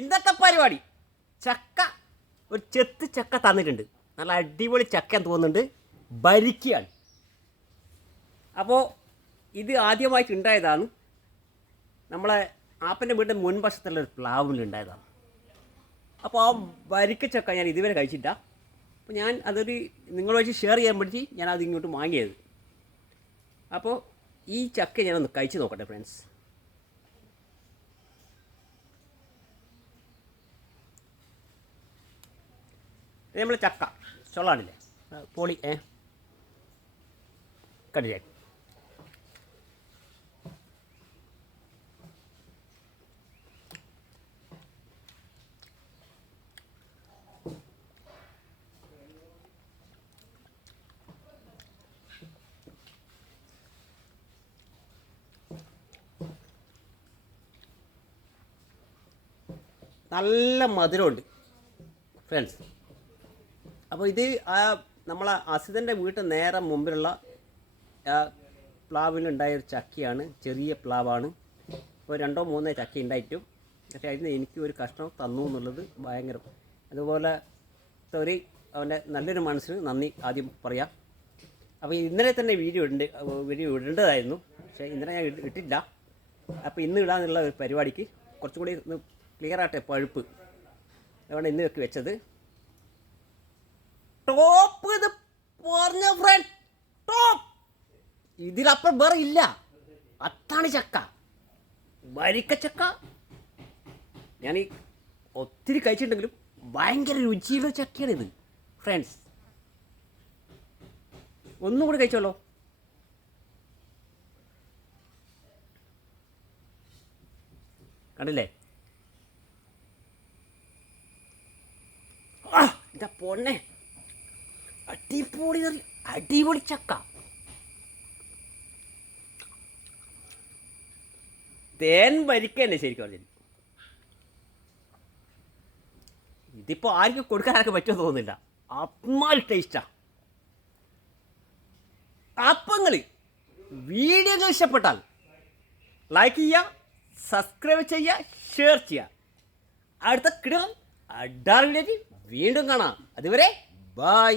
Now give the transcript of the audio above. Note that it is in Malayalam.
ഇന്നത്തെ പരിപാടി ചക്ക ഒരു ചെത്ത് ചക്ക തന്നിട്ടുണ്ട്. നല്ല അടിപൊളി ചക്ക തോന്നുന്നുണ്ട്. ഭരിക്കുകയാണ്. അപ്പോൾ ഇത് ആദ്യമായിട്ട് ഉണ്ടായതാണ്. നമ്മളെ ആപ്പൻ്റെ വീടിൻ്റെ മുൻവശത്തുള്ള ഒരു പ്ലാവിലുണ്ടായതാണ്. അപ്പോൾ ആ വരിക്ക ചക്ക ഞാൻ ഇതുവരെ കഴിച്ചില്ല. അപ്പോൾ ഞാൻ അതൊരു നിങ്ങളുമായിട്ട് ഷെയർ ചെയ്യാൻ വേണ്ടി ഞാൻ അത് ഇങ്ങോട്ട് വാങ്ങിയത്. അപ്പോൾ ഈ ചക്ക ഞാനൊന്ന് കഴിച്ച് നോക്കട്ടെ ഫ്രണ്ട്സ്. നമ്മൾ ചക്ക ചൊള്ളാണില്ലേ പൊളി കണ്ടില്ലേ. നല്ല മധുരമുണ്ട് ഫ്രണ്ട്സ്. അപ്പോൾ ഇത് നമ്മളെ അസിതൻ്റെ വീട്ടിൽ നേരെ മുമ്പിലുള്ള പ്ലാവിലുണ്ടായൊരു ചക്കയാണ്. ചെറിയ പ്ലാവാണ്. ഇപ്പോൾ 2-3 ചക്ക ഉണ്ടായിട്ടും പക്ഷേ അതിന് എനിക്ക് ഒരു കഷ്ണം തന്നു എന്നുള്ളത് ഭയങ്കരം. അതുപോലെ ഒരു അവൻ്റെ നല്ലൊരു മനസ്സിന് നന്ദി ആദ്യം പറയാം. അപ്പോൾ ഇന്നലെ തന്നെ വീഡിയോ ഇടേണ്ടതായിരുന്നു, പക്ഷേ ഇന്നലെ ഞാൻ ഇട്ടില്ല. അപ്പോൾ ഇന്ന് ഇടാനുള്ള ഒരു പരിപാടിക്ക് കുറച്ചും കൂടി ഒന്ന് ക്ലിയർ ആട്ടെ പഴുപ്പ്, അതുകൊണ്ട് ഇന്ന് വെച്ചത്. ടോപ്പ് ഇത് പറഞ്ഞ ഫ്രണ്ട്, ടോപ്പ് ഇതിലപ്പുറം വേറെ ഇല്ല. അത്താണ് ചക്ക, വരിക്കച്ചക്ക. ഞാൻ ഈ ഒത്തിരി കഴിച്ചിട്ടുണ്ടെങ്കിലും ഭയങ്കര രുചിയുള്ള ചക്കയാണിത് ഫ്രണ്ട്സ്. ഒന്നും കൂടി കഴിച്ചോളൂ. കണ്ടില്ലേ ഇതാ പൊന്നെ, അടിപൊളി ചക്ക. തേൻ വരിക്ക തന്നെ ശരിക്കും പറഞ്ഞത്. ഇതിപ്പോൾ ആർക്കും കൊടുക്കാനൊക്കെ പറ്റുമോ തോന്നുന്നില്ല. അമ്മാതിരി ടേസ്റ്റാ. അപ്പങ്ങൾ വീഡിയോകൾ ഇഷ്ടപ്പെട്ടാൽ ലൈക്ക് ചെയ്യുക, സബ്സ്ക്രൈബ് ചെയ്യുക, ഷെയർ ചെയ്യുക. അടുത്ത കിടൽ അഡാർ വീഡിയോയിൽ വീണ്ടും കാണാം. അതുവരെ ബൈ.